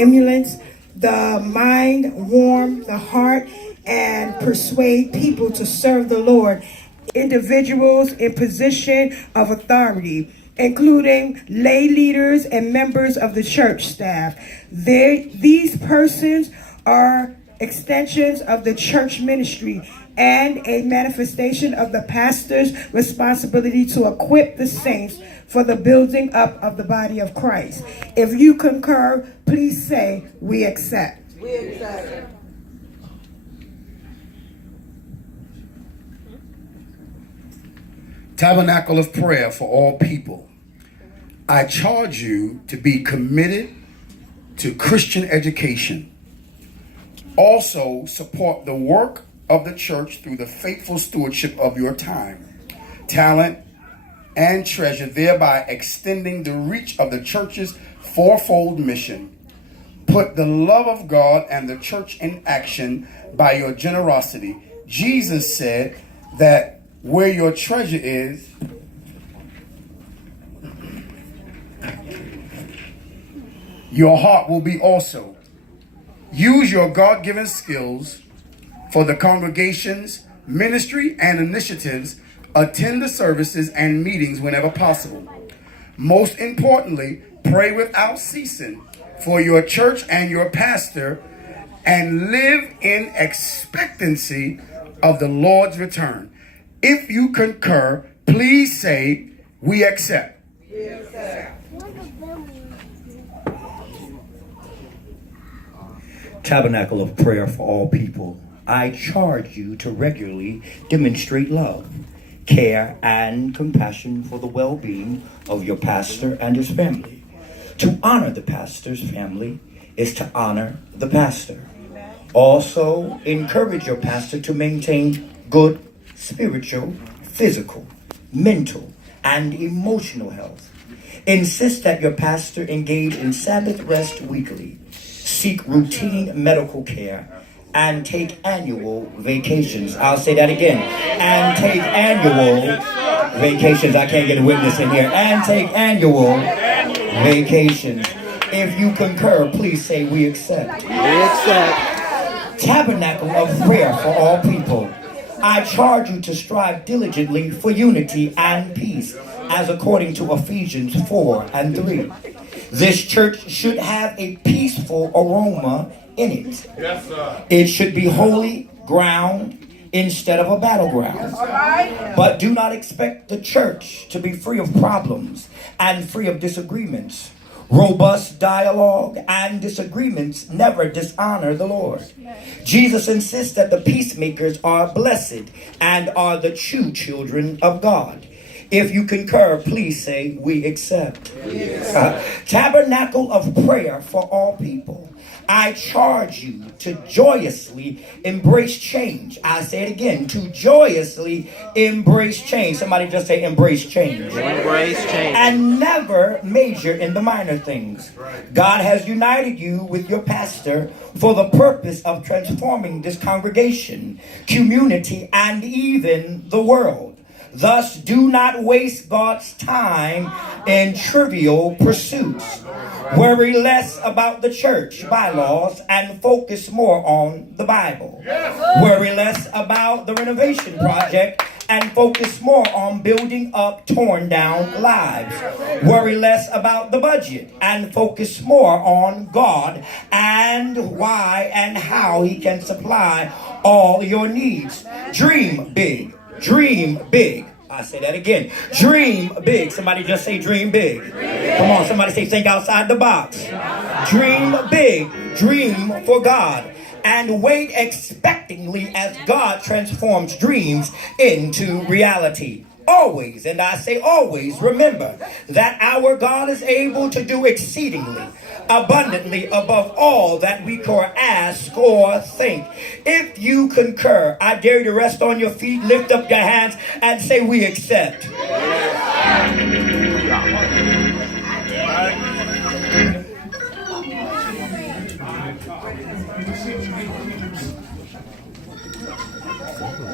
stimulants the mind, warm the heart, and persuade people to serve the Lord. Individuals in position of authority, including lay leaders and members of the church staff. These persons are extensions of the church ministry and a manifestation of the pastor's responsibility to equip the saints for the building up of the body of Christ. If you concur, please say, we accept. We accept. Tabernacle of Prayer for all people. I charge you to be committed to Christian education. Also support the work of the church through the faithful stewardship of your time, talent, and treasure, thereby extending the reach of the church's fourfold mission. Put the love of God and the church in action by your generosity. Jesus said that where your treasure is, your heart will be also. Use your God-given skills for the congregation's ministry and initiatives. Attend the services and meetings whenever possible. Most importantly, pray without ceasing for your church and your pastor, and live in expectancy of the Lord's return. If you concur, please say, we accept. We accept. Tabernacle of Prayer for all people. I charge you to regularly demonstrate love, care, and compassion for the well-being of your pastor and his family. To honor the pastor's family is to honor the pastor. Also, encourage your pastor to maintain good spiritual, physical, mental, and emotional health. Insist that your pastor engage in Sabbath rest weekly, seek routine medical care, and take annual vacations. I'll say that again. And take annual vacations. I can't get a witness in here. And take annual vacations. If you concur, please say we accept. We accept. Tabernacle of Prayer for all people. I charge you to strive diligently for unity and peace, as according to Ephesians 4:3. This church should have a peaceful aroma in it. Yes, sir. It should be holy ground instead of a battleground. But do not expect the church to be free of problems and free of disagreements. Robust dialogue and disagreements never dishonor the Lord. Jesus insists that the peacemakers are blessed and are the true children of God. If you concur, please say, we accept. Tabernacle of Prayer for all people. I charge you to joyously embrace change. I say it again, to joyously embrace change. Somebody just say embrace change. Embrace change. And never major in the minor things. God has united you with your pastor for the purpose of transforming this congregation, community, and even the world. Thus, do not waste God's time in trivial pursuits. Worry less about the church bylaws and focus more on the Bible. Worry less about the renovation project and focus more on building up torn down lives. Worry less about the budget and focus more on God and why and how He can supply all your needs. Dream big. Dream big. I say that again. Dream big. Somebody just say dream big. Come on, somebody say think outside the box. Dream big. Dream for God. And wait expectantly as God transforms dreams into reality. Always, and I say always, remember that our God is able to do exceedingly, abundantly above all that we could ask or think. If you concur, I dare you to rest on your feet, lift up your hands, and say, we accept.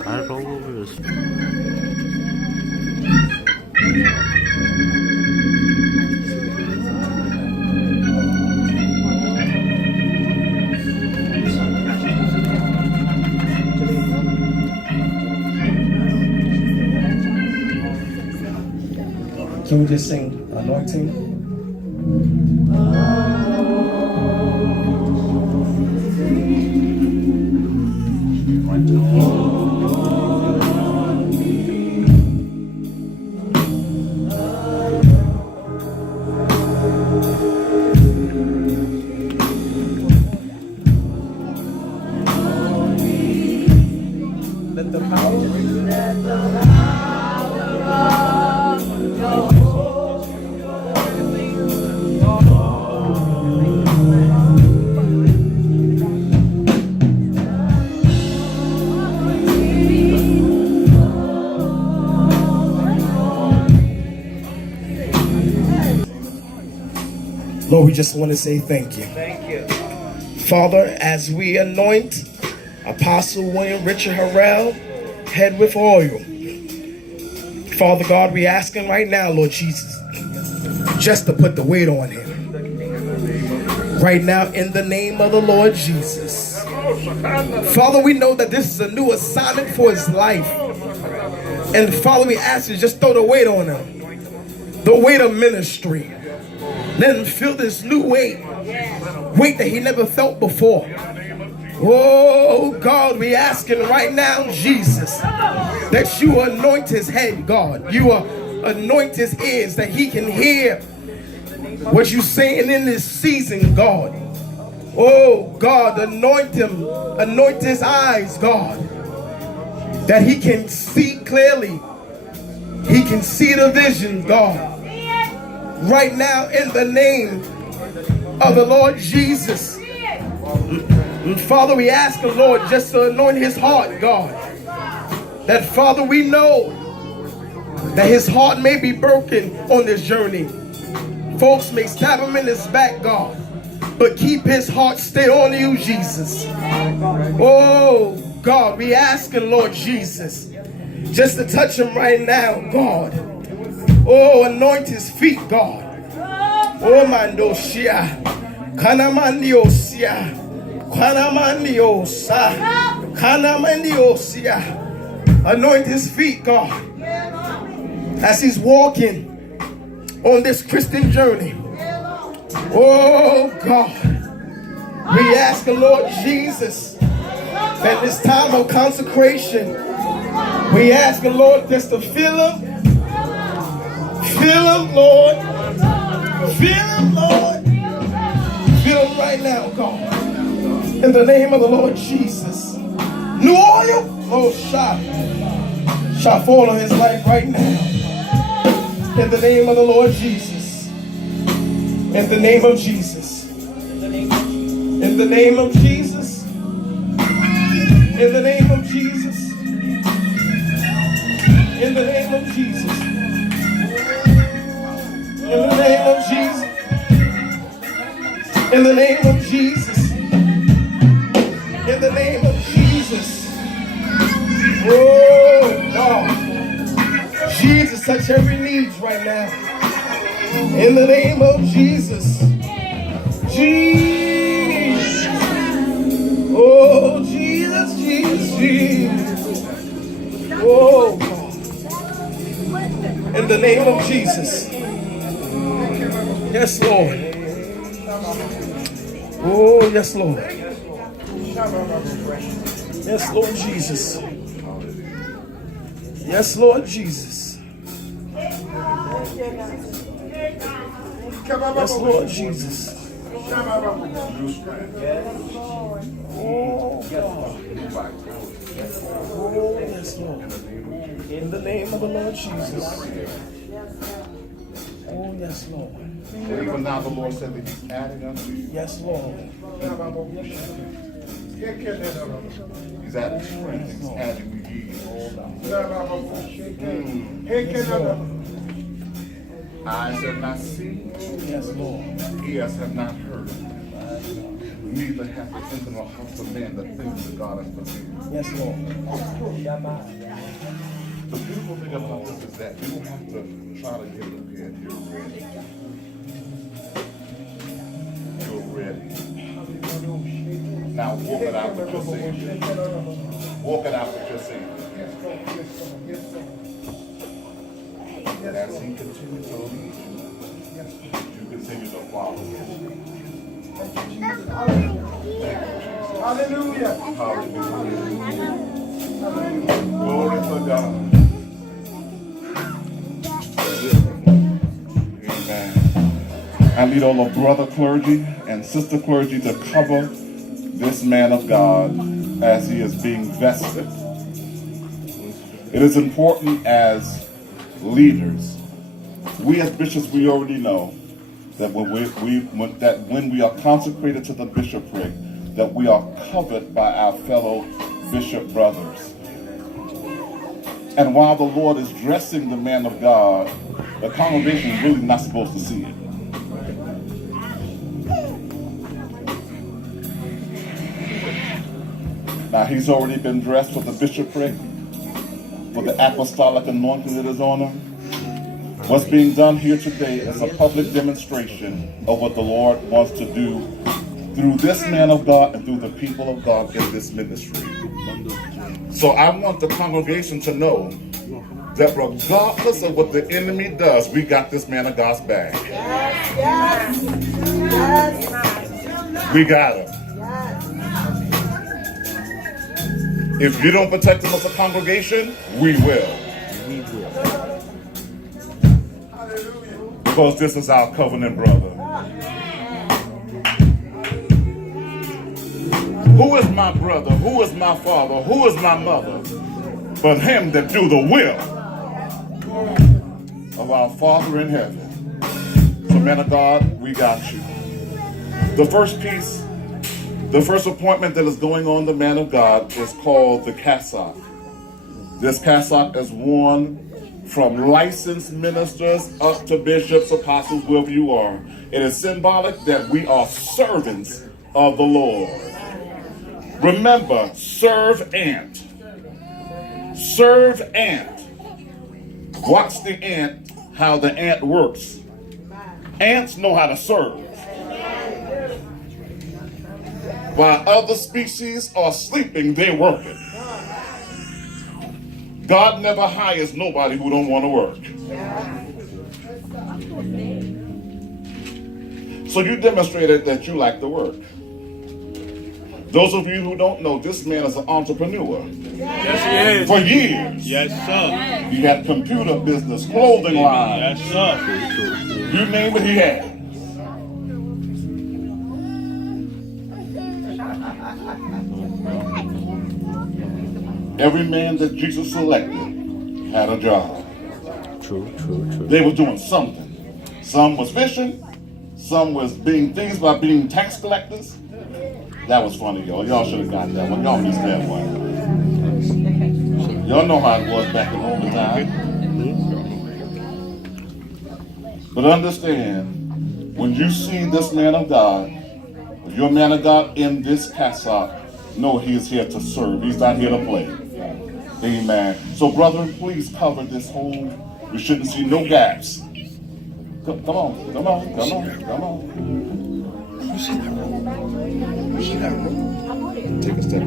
I roll over this. Can we just sing anointing? Let the power Lord, we just want to say thank you. Thank you. Father, as we anoint Apostle William Richard Harrell, head with oil. Father God, we asking right now, Lord Jesus, just to put the weight on him. Right now, in the name of the Lord Jesus. Father, we know that this is a new assignment for his life. And Father, we ask you just throw the weight on him. The weight of ministry. Let him feel this new weight. Weight that he never felt before. Oh God, we asking right now, Jesus, that you anoint his head, God. You anoint his ears that he can hear what you're saying in this season, God. Oh God, anoint him, anoint his eyes, God, that he can see clearly. He can see the vision, God. Right now, in the name of the Lord Jesus. And Father, we ask the Lord just to anoint his heart, God. That, Father, we know that his heart may be broken on this journey. Folks may stab him in his back, God. But keep his heart stay on you, Jesus. Oh, God, we ask the Lord Jesus just to touch him right now, God. Oh, anoint his feet, God. Oh, mandoshia. Kanamandiosia. Kanamandiosa. Kanamandiosia. Anoint his feet, God. As he's walking on this Christian journey. Oh, God. We ask the Lord Jesus that this time of consecration, we ask the Lord just to fill him. Fill him, Lord. Fill him, Lord. Fill him right now, God. In the name of the Lord Jesus. New oil, oh, shall fall on his life right now. In the name of the Lord Jesus. In the name of Jesus. In the name of Jesus. In the name of Jesus. In the name of Jesus. In the name of Jesus. In the name of Jesus. In the name of Jesus. Oh, God. Jesus, touch every need right now. In the name of Jesus. Jesus. Oh, Jesus, Jesus, Jesus. Oh, God. In the name of Jesus. Yes, Lord. Oh, yes, Lord. Yes, Lord Jesus. Yes, Lord Jesus. Yes, Lord Jesus. Oh, God. Oh, yes, Lord. In the name of the Lord Jesus. Oh, yes, Lord. Even now the Lord said that he's adding unto you. Yes, Lord. He's adding strength. He's adding you years. Eyes have not seen. Yes, Lord. Ears have not heard. Neither have the intimate hearts of man the things that God has prepared. Yes, Lord. The beautiful thing about this is that you don't have to try to get it prepared. You're ready. You're ready. Now walk it out with your Savior. Walk it out with your Savior. And as he continues to lead you continue to follow him. Hallelujah. Hallelujah. Glory to God. Amen. I need all of brother clergy and sister clergy to cover this man of God as he is being vested. It is important as leaders. We as bishops, we already know that when we are consecrated to the bishopric, that we are covered by our fellow bishop brothers. And while the Lord is dressing the man of God, the congregation is really not supposed to see it. Now he's already been dressed for the bishopric, for the apostolic anointing that is on him. What's being done here today is a public demonstration of what the Lord wants to do through this man of God and through the people of God in this ministry. So I want the congregation to know that regardless of what the enemy does, we got this man of God's back. Yes. Yes. We got him. If you don't protect him as a congregation, we will. Because this is our covenant brother. Who is my brother? Who is my father? Who is my mother? But him that do the will of our Father in heaven. So, man of God, we got you. The first piece, the first appointment that is going on the man of God is called the cassock. This cassock is worn from licensed ministers up to bishops, apostles, wherever you are. It is symbolic that we are servants of the Lord. Remember, serve ant. Serve ant. Watch the ant, how the ant works. Ants know how to serve. While other species are sleeping, they're working. God never hires nobody who don't want to work. So you demonstrated that you like to work. Those of you who don't know, this man is an entrepreneur. Yes, he is. For years. Yes, sir. He had computer business, clothing line. Yes, sir. You name it, he had. Every man that Jesus selected had a job. True. They were doing something. Some was fishing. Some was being things by being tax collectors. That was funny, y'all. Y'all should have got that one. Y'all missed that one. Y'all know how it was back in older time. But understand, when you see this man of God, if you're a man of God in this cassock, know he is here to serve. He's not here to play. Amen. So, brethren, please cover this whole. We shouldn't see no gaps. Come on. You see that room? Take a step.